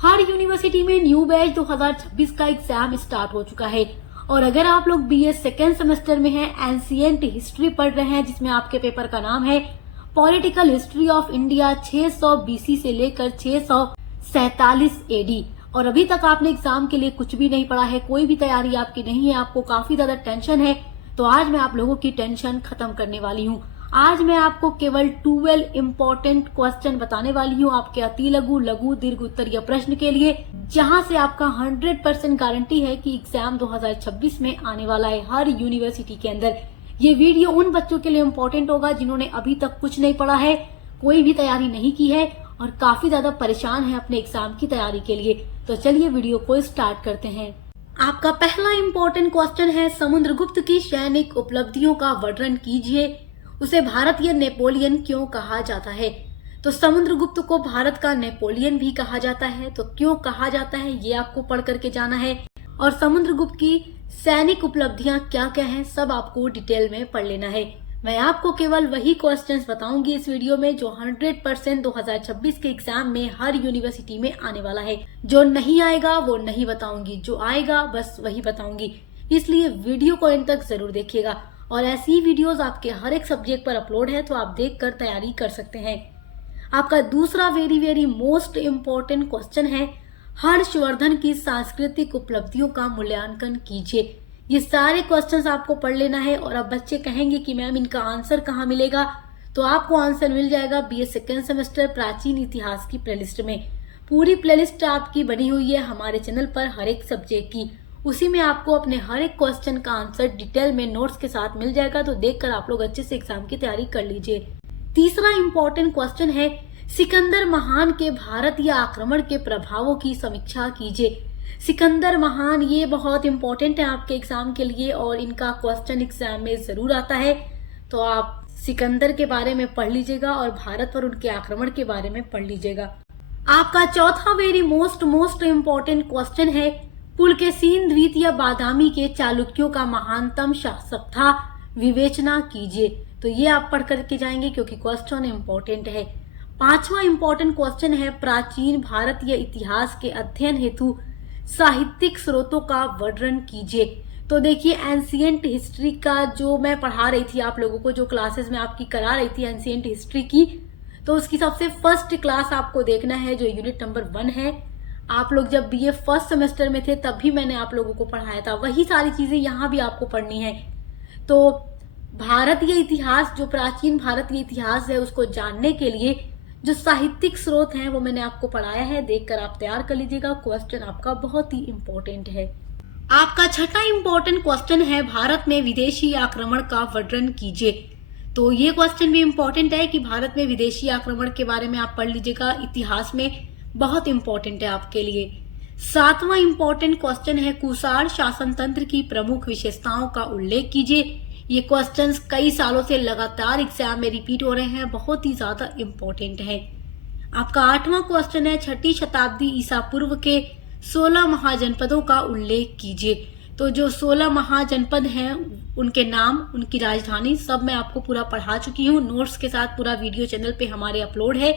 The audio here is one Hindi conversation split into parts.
हर यूनिवर्सिटी में न्यू बैच 2026 का एग्जाम स्टार्ट हो चुका है और अगर आप लोग बीए सेकेंड सेमेस्टर में हैं, एंशिएंट हिस्ट्री पढ़ रहे हैं जिसमें आपके पेपर का नाम है political history of India 600 BC से लेकर 647 एडी और अभी तक आपने एग्जाम के लिए कुछ भी नहीं पढ़ा है, कोई भी तैयारी आपकी नहीं है, आपको काफी ज्यादा टेंशन है, तो आज मैं आप लोगों की टेंशन खत्म करने वाली हूँ। आज मैं आपको केवल 12 इम्पोर्टेंट क्वेश्चन बताने वाली हूँ आपके अति लघु, लघु, दीर्घ उत्तरीय प्रश्न के लिए, जहां से आपका 100% गारंटी है कि एग्जाम 2026 में आने वाला है हर यूनिवर्सिटी के अंदर। ये वीडियो उन बच्चों के लिए इम्पोर्टेंट होगा जिन्होंने अभी तक कुछ नहीं पढ़ा है, कोई भी तैयारी नहीं की है और काफी ज्यादा परेशान है अपने एग्जाम की तैयारी के लिए। तो चलिए वीडियो को स्टार्ट करते हैं। आपका पहला इम्पोर्टेंट क्वेश्चन है, समुद्रगुप्त की सैनिक उपलब्धियों का वर्णन कीजिए। उसे भारतीय नेपोलियन क्यों कहा जाता है? तो समुद्रगुप्त को भारत का नेपोलियन भी कहा जाता है, तो क्यों कहा जाता है ये आपको पढ़ करके जाना है। और समुद्रगुप्त की सैनिक उपलब्धियां क्या क्या हैं सब आपको डिटेल में पढ़ लेना है। मैं आपको केवल वही क्वेश्चंस बताऊंगी इस वीडियो में जो 100% 2026 के एग्जाम में हर यूनिवर्सिटी में आने वाला है। जो नहीं आएगा वो नहीं बताऊंगी, जो आएगा बस वही बताऊंगी, इसलिए वीडियो को अंत तक जरूर देखिएगा। और ऐसी ही वीडियोस आपके हर एक सब्जेक्ट पर अपलोड है, तो आप देखकर तैयारी कर सकते हैं। आपका दूसरा वेरी मोस्ट इम्पोर्टेंट क्वेश्चन है, हर्षवर्धन की सांस्कृतिक उपलब्धियों का मूल्यांकन कीजिए। ये सारे क्वेश्चंस आपको पढ़ लेना है। और अब बच्चे कहेंगे कि मैम इनका आंसर कहाँ मिलेगा, तो आपको आंसर मिल जाएगा बीए सेकेंड सेमेस्टर प्राचीन इतिहास की प्लेलिस्ट में। पूरी प्लेलिस्ट आपकी बनी हुई है हमारे चैनल पर हर एक सब्जेक्ट की, उसी में आपको अपने हर एक क्वेश्चन का आंसर डिटेल में नोट्स के साथ मिल जाएगा, तो देखकर आप लोग अच्छे से एग्जाम की तैयारी कर लीजिए। तीसरा इम्पोर्टेंट क्वेश्चन है, सिकंदर महान के भारतीय आक्रमण के प्रभावों की समीक्षा कीजिए। सिकंदर महान ये बहुत इंपॉर्टेंट है आपके एग्जाम के लिए और इनका क्वेश्चन एग्जाम में जरूर आता है, तो आप सिकंदर के बारे में पढ़ लीजिएगा और भारत पर उनके आक्रमण के बारे में पढ़ लीजिएगा। आपका चौथा वेरी मोस्ट इम्पोर्टेंट क्वेश्चन है, पुलकेशिन द्वितीय बादामी के चालुक्यों का महानतम शासक था, विवेचना कीजिए। तो ये आप पढ़ करके जाएंगे क्योंकि क्वेश्चन इम्पोर्टेंट है। पांचवा इम्पोर्टेंट क्वेश्चन है, प्राचीन भारतीय इतिहास के अध्ययन हेतु साहित्यिक स्रोतों का वर्णन कीजिए। तो देखिए, एंशिएंट हिस्ट्री का जो मैं पढ़ा रही थी आप लोगों को, जो क्लासेस में आपकी करा रही थी एंशिएंट हिस्ट्री की, तो उसकी सबसे फर्स्ट क्लास आपको देखना है जो यूनिट नंबर 1 है। आप लोग जब बीए फर्स्ट सेमेस्टर में थे तब भी मैंने आप लोगों को पढ़ाया था, वही सारी चीजें यहाँ भी आपको पढ़नी है। तो भारतीय इतिहास, जो प्राचीन भारतीय इतिहास है, उसको जानने के लिए जो साहित्यिक स्रोत हैं वो मैंने आपको पढ़ाया है, देखकर आप तैयार कर लीजिएगा। क्वेश्चन आपका बहुत ही इम्पोर्टेंट है। आपका छठा इम्पोर्टेंट क्वेश्चन है, भारत में विदेशी आक्रमण का वर्णन कीजिए। तो ये क्वेश्चन भी इम्पोर्टेंट है कि भारत में विदेशी आक्रमण के बारे में आप पढ़ लीजिएगा, इतिहास में बहुत इम्पोर्टेंट है आपके लिए। सातवां इम्पोर्टेंट क्वेश्चन है, कुषाण शासन तंत्र की प्रमुख विशेषताओं का उल्लेख कीजिए। ये क्वेश्चंस कई सालों से लगातार एग्जाम में रिपीट हो रहे हैं, बहुत ही ज्यादा इम्पोर्टेंट है। आपका आठवां क्वेश्चन है, 6ठी शताब्दी ईसा पूर्व के 16 महाजनपदों का उल्लेख कीजिए। तो जो 16 महाजनपद हैं उनके नाम, उनकी राजधानी सब मैं आपको पूरा पढ़ा चुकी हूँ, नोट्स के साथ पूरा वीडियो चैनल पे हमारे अपलोड है,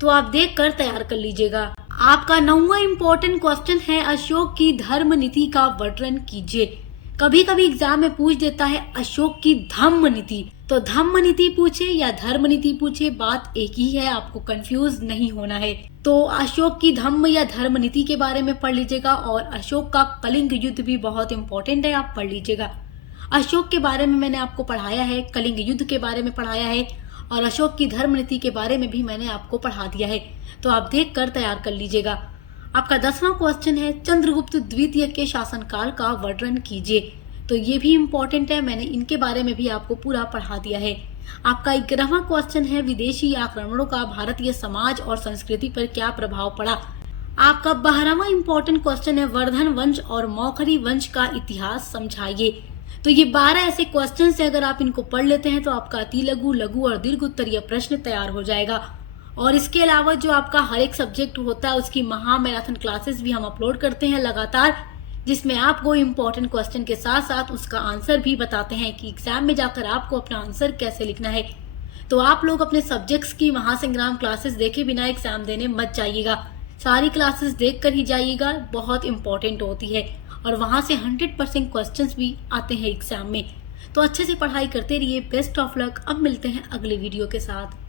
तो आप देख कर तैयार कर लीजिएगा। आपका 9वां इम्पोर्टेंट क्वेश्चन है, अशोक की धर्म नीति का वर्णन कीजिए। कभी कभी एग्जाम में पूछ देता है अशोक की धम्म नीति, तो धम्म नीति पूछे या धर्म नीति पूछे बात एक ही है, आपको कंफ्यूज नहीं होना है। तो अशोक की धम्म या धर्म नीति के बारे में पढ़ लीजिएगा। और अशोक का कलिंग युद्ध भी बहुत इंपॉर्टेंट है, आप पढ़ लीजिएगा। अशोक के बारे में मैंने आपको पढ़ाया है, कलिंग युद्ध के बारे में पढ़ाया है और अशोक की धर्म नीति के बारे में भी मैंने आपको पढ़ा दिया है, तो आप देख कर तैयार कर लीजिएगा। आपका 10वां क्वेश्चन है, चंद्रगुप्त द्वितीय के शासनकाल का वर्णन कीजिए। तो ये भी इम्पोर्टेंट है, मैंने इनके बारे में भी आपको पूरा पढ़ा दिया है। आपका 11वां क्वेश्चन है, विदेशी आक्रमणों का भारतीय समाज और संस्कृति पर क्या प्रभाव पड़ा। आपका 12वां इम्पोर्टेंट क्वेश्चन है, वर्धन वंश और मौखरी वंश का इतिहास समझाइए। तो ये 12 ऐसे क्वेश्चन है, अगर आप इनको पढ़ लेते हैं तो आपका अति लघु, लघु और दीर्घ उत्तरीय प्रश्न तैयार हो जाएगा। और इसके अलावा जो आपका हर एक सब्जेक्ट होता है उसकी महा मैराथन क्लासेस भी हम अपलोड करते हैं लगातार, जिसमें आपको इम्पोर्टेंट क्वेश्चन के साथ साथ उसका आंसर भी बताते हैं कि एग्जाम में जाकर आपको अपना आंसर कैसे लिखना है। तो आप लोग अपने सब्जेक्ट्स की महासंग्राम क्लासेस देखे बिना एग्जाम देने मत जाइएगा, सारी क्लासेस देख कर ही जाइएगा, बहुत इंपॉर्टेंट होती है और वहाँ से 100% क्वेश्चंस भी आते हैं एग्जाम में। तो अच्छे से पढ़ाई करते रहिए। Best of luck. अब मिलते हैं अगले वीडियो के साथ।